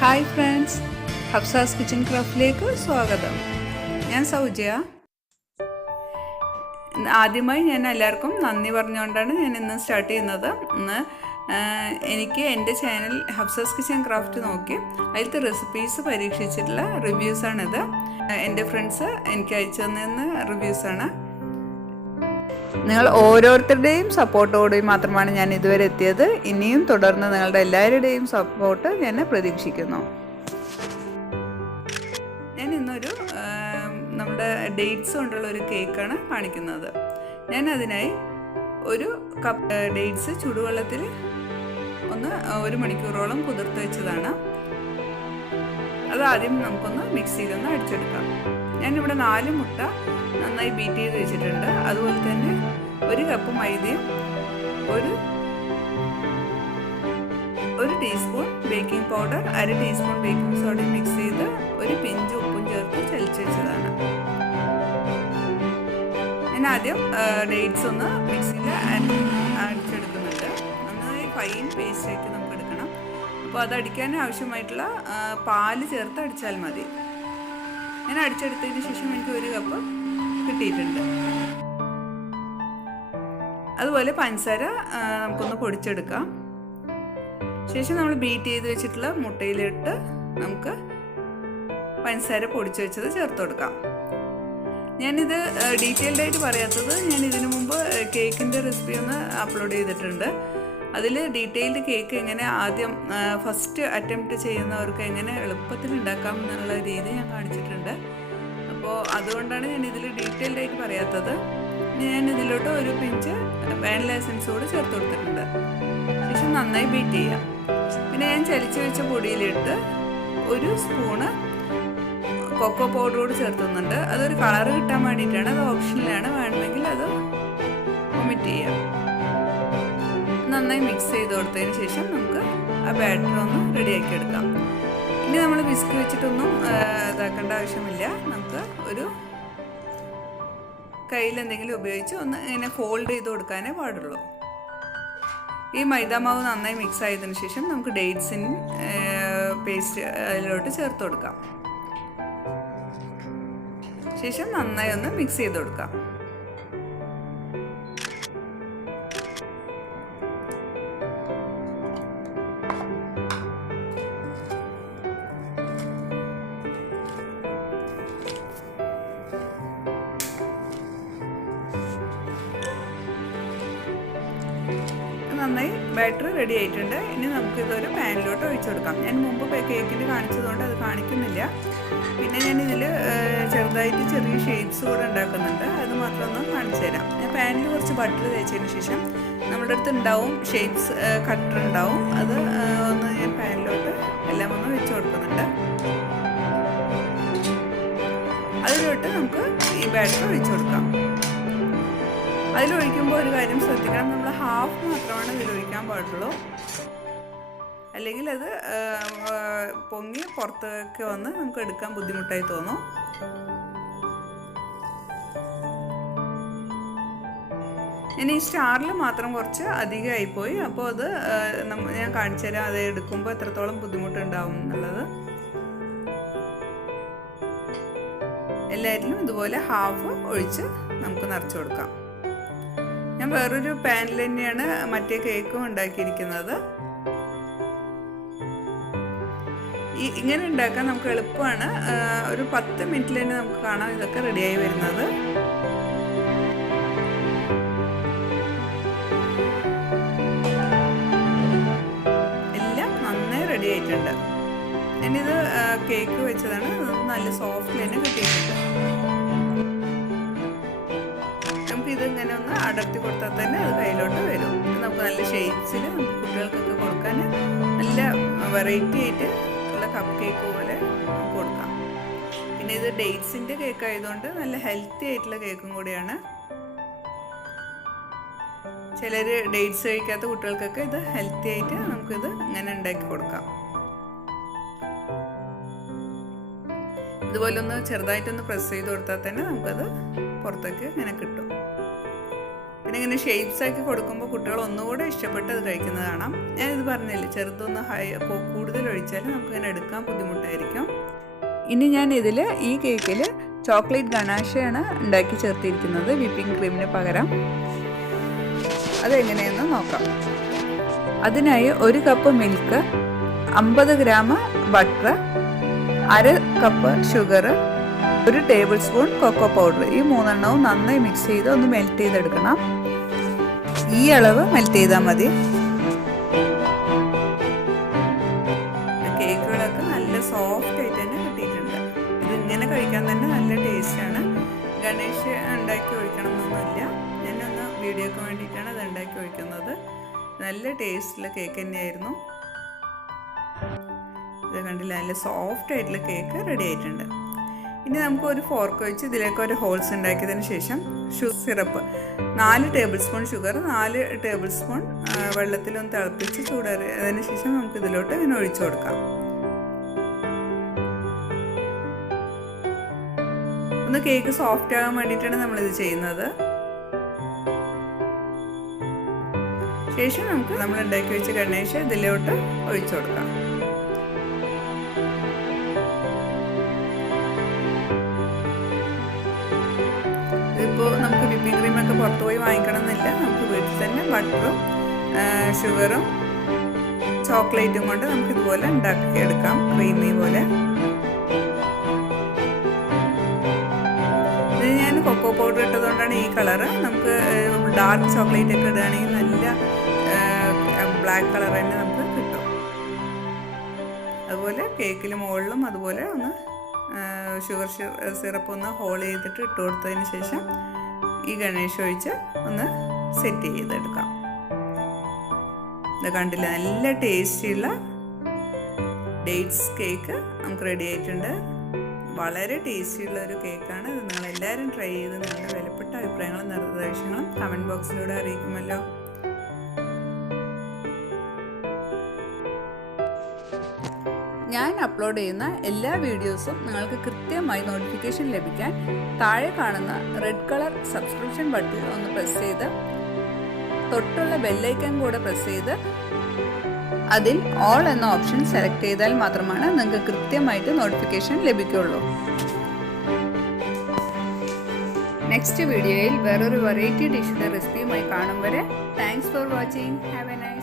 Hi friends, ഹഫ്സാസ് kitchen ക്രാഫ്റ്റിലേക്ക് സ്വാഗതം. ഞാൻ സൗജ്യ. ആദ്യമായി ഞാൻ എല്ലാവർക്കും നന്ദി പറഞ്ഞുകൊണ്ടാണ് ഞാൻ ഇന്ന് സ്റ്റാർട്ട് ചെയ്യുന്നത്. ഇന്ന് എനിക്ക് എൻ്റെ ചാനൽ ഹഫ്സാസ് കിച്ചൺ ക്രാഫ്റ്റ് നോക്കി അതിലത്തെ റെസിപ്പീസ് പരീക്ഷിച്ചിട്ടുള്ള റിവ്യൂസാണിത്. എൻ്റെ ഫ്രണ്ട്സ് എനിക്ക് അയച്ചു തന്ന റിവ്യൂസാണ്. നിങ്ങൾ ഓരോരുത്തരുടെയും സപ്പോർട്ടോടെ മാത്രമാണ് ഞാൻ ഇതുവരെ എത്തിയത്. ഇനിയും തുടർന്ന് നിങ്ങളുടെ എല്ലാവരുടെയും സപ്പോർട്ട് ഞാൻ പ്രതീക്ഷിക്കുന്നു. ഞാൻ ഇന്നൊരു നമ്മുടെ ഡേറ്റ്സ് കൊണ്ടുള്ള ഒരു കേക്കാണ് കാണിക്കുന്നത്. ഞാൻ അതിനായി ഒരു കപ്പ് ഡേറ്റ്സ് ചൂടുവെള്ളത്തിൽ ഒരു മണിക്കൂറോളം കുതിർത്ത് വെച്ചതാണ്. അതാദ്യം നമുക്കൊന്ന് മിക്സിയിലൊന്ന് അടിച്ചെടുക്കാം. ഞാനിവിടെ 4 മുട്ട നന്നായി ബീറ്റ് ചെയ്ത് വെച്ചിട്ടുണ്ട്. അതുപോലെ തന്നെ 1 കപ്പ് മൈദയും ഒരു teaspoon baking powder, 1/2 teaspoon baking സോഡയും മിക്സ് ചെയ്ത് 1 പിഞ്ച് ഉപ്പും ചേർത്ത് ചലിച്ച് വെച്ചതാണ്. ഞാൻ ആദ്യം ഡേറ്റ്സ് ഒന്ന് മിക്സിയിൽ അടിച്ചെടുക്കുന്നുണ്ട്. നന്നായി ഫൈൻ പേസ്റ്റ് ആക്കി നമുക്ക് എടുക്കണം. അപ്പോൾ അതടിക്കാൻ ആവശ്യമായിട്ടുള്ള പാല് ചേർത്ത് അടിച്ചാൽ മതി. ഞാൻ അടിച്ചെടുത്തതിന് ശേഷം എനിക്ക് 1 കപ്പ് കിട്ടിയിട്ടുണ്ട്. അതുപോലെ പഞ്ചസാര നമുക്കൊന്ന് പൊടിച്ചെടുക്കാം. ശേഷം നമ്മൾ ബീറ്റ് ചെയ്ത് വെച്ചിട്ടുള്ള മുട്ടയിലിട്ട് നമുക്ക് പഞ്ചസാര പൊടിച്ച് വെച്ചത് ചേർത്ത് കൊടുക്കാം. ഞാനിത് ഡീറ്റെയിൽഡായിട്ട് പറയാത്തത്, ഞാൻ ഇതിനു മുമ്പ് കേക്കിൻ്റെ റെസിപ്പി ഒന്ന് അപ്ലോഡ് ചെയ്തിട്ടുണ്ട്. അതിൽ ഡീറ്റെയിൽഡ് കേക്ക് എങ്ങനെ ആദ്യം ഫസ്റ്റ് അറ്റംപ്റ്റ് ചെയ്യുന്നവർക്ക് എങ്ങനെ എളുപ്പത്തിൽ ഉണ്ടാക്കാം എന്നുള്ള രീതി ഞാൻ കാണിച്ചിട്ടുണ്ട്. അപ്പോൾ അതുകൊണ്ടാണ് ഞാൻ ഇതിൽ ഡീറ്റെയിൽഡായിട്ട് പറയാത്തത്. ഞാൻ ഇതിലോട്ട് 1 പിഞ്ച് വാനില എസൻസ് കൂടി ചേർത്ത് കൊടുത്തിട്ടുണ്ട്. ശേഷം നന്നായി ബീറ്റ് ചെയ്യാം. പിന്നെ ഞാൻ ചലിച്ച് വെച്ച പൊടിയിലിട്ട് 1 സ്പൂണ് കൊക്കോ പൗഡർ കൂടി ചേർത്തുന്നുണ്ട്. അതൊരു കളർ കിട്ടാൻ വേണ്ടിയിട്ടാണ്. അത് ഓപ്ഷനിലാണ്, വേണമെങ്കിൽ അത് ഒമിറ്റ് ചെയ്യാം. നന്നായി മിക്സ് ചെയ്ത് കൊടുത്തതിന് ശേഷം നമുക്ക് ആ ബാറ്റർ ഒന്ന് റെഡിയാക്കി എടുക്കാം. ഇനി നമ്മൾ വിസ്ക് വെച്ചിട്ടൊന്നും ഇതാക്കേണ്ട ആവശ്യമില്ല. നമുക്ക് ഒരു കയ്യിൽ എന്തെങ്കിലും ഉപയോഗിച്ച് ഒന്ന് ഇങ്ങനെ ഫോൾഡ് ചെയ്ത് കൊടുക്കാനേ പാടുള്ളൂ. ഈ മൈദാമാവ് നന്നായി മിക്സ് ആയതിനു ശേഷം നമുക്ക് ഡേറ്റ്സിന് പേസ്റ്റ് അതിലോട്ട് ചേർത്ത് കൊടുക്കാം. ശേഷം നന്നായി ഒന്ന് മിക്സ് ചെയ്ത് കൊടുക്കാം. നന്നായി ബാറ്റർ റെഡി ആയിട്ടുണ്ട്. ഇനി നമുക്കിതൊരു പാനിലോട്ട് ഒഴിച്ചു കൊടുക്കാം. ഞാൻ മുമ്പ് കേക്കിന് കാണിച്ചതുകൊണ്ട് അത് കാണിക്കുന്നില്ല. പിന്നെ ഞാൻ ഇതിൽ ചെറുതായിട്ട് ചെറിയ ഷേപ്സ് കൂടെ ഉണ്ടാക്കുന്നുണ്ട്. അത് മാത്രം ഒന്ന് കാണിച്ചു തരാം. ഞാൻ പാനിൽ കുറച്ച് ബട്ടർ തേച്ചതിന് ശേഷം നമ്മുടെ അടുത്ത് ഉണ്ടാവും ഷേപ്സ് കട്ടർ ഉണ്ടാവും. അത് ഒന്ന് ഞാൻ പാനിലോട്ട് എല്ലാം ഒന്ന് വെച്ച് കൊടുക്കുന്നുണ്ട്. അതിലോട്ട് നമുക്ക് ഈ ബാറ്റർ ഒഴിച്ചു കൊടുക്കാം. അതിലൊഴിക്കുമ്പോൾ ഒരു കാര്യം ശ്രദ്ധിക്കണം, നമ്മൾ ഹാഫ് മാത്രമാണ് ഇതിലൊഴിക്കാൻ പാടുള്ളൂ. അല്ലെങ്കിൽ അത് പൊങ്ങി പുറത്തേക്ക് വന്ന് നമുക്ക് എടുക്കാൻ ബുദ്ധിമുട്ടായി തോന്നും. ഇനി ഈ സ്റ്റാറിൽ മാത്രം കുറച്ച് അധികമായിപ്പോയി. അപ്പോൾ അത് ഞാൻ കാണിച്ചു തരാം. അത് എടുക്കുമ്പോൾ എത്രത്തോളം ബുദ്ധിമുട്ടുണ്ടാവും എന്നുള്ളത്. എല്ലാറ്റിലും ഇതുപോലെ ഹാഫ് ഒഴിച്ച് നമുക്ക് നിറച്ച് കൊടുക്കാം. ഞാൻ വേറൊരു പാനിൽ തന്നെയാണ് മറ്റേ കേക്കും ഉണ്ടാക്കിയിരിക്കുന്നത്. ഇങ്ങനെ ഉണ്ടാക്കാൻ നമുക്ക് എളുപ്പമാണ്. ഒരു 10 മിനിറ്റിൽ തന്നെ നമുക്ക് കാണാം ഇതൊക്കെ റെഡിയായി വരുന്നത്. എല്ലാം നന്നായി റെഡി ആയിട്ടുണ്ട്. ഞാനിത് കേക്ക് വെച്ചതാണ്. നല്ല സോഫ്റ്റിൽ തന്നെ കിട്ടിയിട്ടുണ്ട്. ഇതിങ്ങനെ ഒന്ന് അടർത്തി കൊടുത്താൽ തന്നെ അത് കയ്യിലോട്ട് വരും. നമുക്ക് നല്ല ഷേപ്സിൽ നമുക്ക് കുട്ടികൾക്കൊക്കെ കൊടുക്കാൻ നല്ല വെറൈറ്റി ആയിട്ട് ഉള്ള കപ്പ് കേക്ക് പോലെ കൊടുക്കാം. പിന്നെ ഇത് ഡേറ്റ്സിൻ്റെ കേക്ക് ആയതുകൊണ്ട് നല്ല ഹെൽത്തി ആയിട്ടുള്ള കേക്കും കൂടിയാണ്. ചിലർ ഡേറ്റ്സ് കഴിക്കാത്ത കുട്ടികൾക്കൊക്കെ ഇത് ഹെൽത്തി ആയിട്ട് നമുക്കിത് ഇങ്ങനെ ഉണ്ടാക്കി കൊടുക്കാം. ഇതുപോലെ ഒന്ന് ചെറുതായിട്ടൊന്ന് പ്രസ് ചെയ്ത് കൊടുത്താൽ തന്നെ നമുക്കത് പുറത്തേക്ക് ഇങ്ങനെ കിട്ടും. പിന്നെ ഇങ്ങനെ ഷേപ്സ് ആക്കി കൊടുക്കുമ്പോൾ കുട്ടികൾ ഒന്നുകൂടെ ഇഷ്ടപ്പെട്ട് അത് കഴിക്കുന്നത് കാണാം. ഞാനിത് പറഞ്ഞില്ലേ, ചെറുതൊന്ന് കൂടുതൽ ഒഴിച്ചാൽ നമുക്കിങ്ങനെ എടുക്കാൻ ബുദ്ധിമുട്ടായിരിക്കും. ഇനി ഞാൻ ഇതിൽ ഈ കേക്കിൽ ചോക്ലേറ്റ് ഗനാഷയാണ് ഉണ്ടാക്കി ചേർത്തിരിക്കുന്നത് വിപ്പിംഗ് ക്രീമിന് പകരം. അതെങ്ങനെയെന്ന് നോക്കാം. അതിനായി 1 cup milk, 50 gram butter, 1/2 cup sugar, 1 tablespoon cocoa powder, ഈ 3 എണ്ണവും നന്നായി മിക്സ് ചെയ്ത് ഒന്ന് മെൽറ്റ് ചെയ്തെടുക്കണം. ഈ അളവ് മെൽറ്റ് ചെയ്താൽ മതി. കേക്കുകളൊക്കെ നല്ല സോഫ്റ്റ് ആയിട്ട് തന്നെ കിട്ടിയിട്ടുണ്ട്. ഇതിങ്ങനെ കഴിക്കാൻ തന്നെ നല്ല ടേസ്റ്റാണ്. ഗണേഷ് ഉണ്ടാക്കി ഒഴിക്കണം എന്നൊന്നുമില്ല, ഞാനൊന്ന് വീഡിയോക്ക് വേണ്ടിയിട്ടാണ് അത് ഉണ്ടാക്കി ഒഴിക്കുന്നത്. നല്ല ടേസ്റ്റുള്ള കേക്ക് തന്നെയായിരുന്നു. ഇത് കണ്ടില്ല, നല്ല സോഫ്റ്റ് ആയിട്ടുള്ള കേക്ക് റെഡി ആയിട്ടുണ്ട്. ഇനി നമുക്ക് ഒരു ഫോർക്ക് വെച്ച് ഇതിലേക്ക് ഒരു ഹോൾസ് ഉണ്ടാക്കിയതിന് ശേഷം syrup 4 tablespoon sugar, 4 tablespoon വെള്ളത്തിലൊന്ന് തിളപ്പിച്ച് ചൂടാറിയതിന് ശേഷം നമുക്ക് ഇതിലോട്ട് ഇങ്ങനെ ഒഴിച്ചു കൊടുക്കാം. ഒന്ന് കേക്ക് സോഫ്റ്റ് ആകാൻ വേണ്ടിയിട്ടാണ് നമ്മളിത് ചെയ്യുന്നത്. ശേഷം നമുക്ക് നമ്മൾ ഉണ്ടാക്കി വെച്ച ഗണേഷ് ഇതിലോട്ട് ഒഴിച്ചു കൊടുക്കാം. ഇപ്പോൾ നമുക്ക് വിപ്പിംഗ് ക്രീമൊക്കെ പുറത്ത് പോയി വാങ്ങിക്കണം എന്നില്ല, നമുക്ക് വീട്ടിൽ തന്നെ ബട്ടറും ഷുഗറും ചോക്ലേറ്റും കൊണ്ട് നമുക്ക് ഇതുപോലെ ഉണ്ടാക്കിയെടുക്കാം, ക്രീമി പോലെ. ഇത് ഞാൻ കൊക്കോ പൗഡർ ഇട്ടതുകൊണ്ടാണ് ഈ കളറ്. നമുക്ക് ഡാർക്ക് ചോക്ലേറ്റ് ഒക്കെ ഇടുകയാണെങ്കിൽ നല്ല ബ്ലാക്ക് കളർ തന്നെ നമുക്ക് കിട്ടും. അതുപോലെ കേക്കിൽ മുകളിലും അതുപോലെ ഒന്ന് ഷുഗർ സിറപ്പ് ഒന്ന് ഹോൾ ചെയ്തിട്ട് ഇട്ട് കൊടുത്തതിന് ശേഷം ഈ ഗണേഷ് ഒഴിച്ച് ഒന്ന് സെറ്റ് ചെയ്തെടുക്കാം. ഇത് കണ്ടില്ല, നല്ല ടേസ്റ്റിയുള്ള ഡേറ്റ്സ് കേക്ക് നമുക്ക് റെഡി ആയിട്ടുണ്ട്. വളരെ ടേസ്റ്റിയുള്ള ഒരു കേക്കാണ്. ഇത് നിങ്ങളെല്ലാവരും ട്രൈ ചെയ്ത് നിങ്ങളുടെ വിലപ്പെട്ട അഭിപ്രായങ്ങളും നിർദ്ദേശങ്ങളും കമൻറ്റ് ബോക്സിലൂടെ അറിയിക്കുമല്ലോ. ഞാൻ അപ്ലോഡ് ചെയ്യുന്ന എല്ലാ വീഡിയോസും നിങ്ങൾക്ക് കൃത്യമായി നോട്ടിഫിക്കേഷൻ ലഭിക്കാൻ താഴെ കാണുന്ന റെഡ് കളർ സബ്സ്ക്രിപ്ഷൻ ബട്ടൺ ഒന്ന് പ്രസ് ചെയ്ത് തൊട്ടുള്ള ബെല്ലൈക്കൺ കൂടെ പ്രസ് ചെയ്ത് അതിൽ ഓൾ എന്ന ഓപ്ഷൻ സെലക്ട് ചെയ്താൽ മാത്രമാണ് നിങ്ങൾക്ക് കൃത്യമായിട്ട് നോട്ടിഫിക്കേഷൻ ലഭിക്കുകയുള്ളൂ. നെക്സ്റ്റ് വീഡിയോയിൽ വേറൊരു വെറൈറ്റി ഡിഷിൻ്റെ റെസിപ്പിയുമായി കാണും വരെ thanks for watching. Have A nice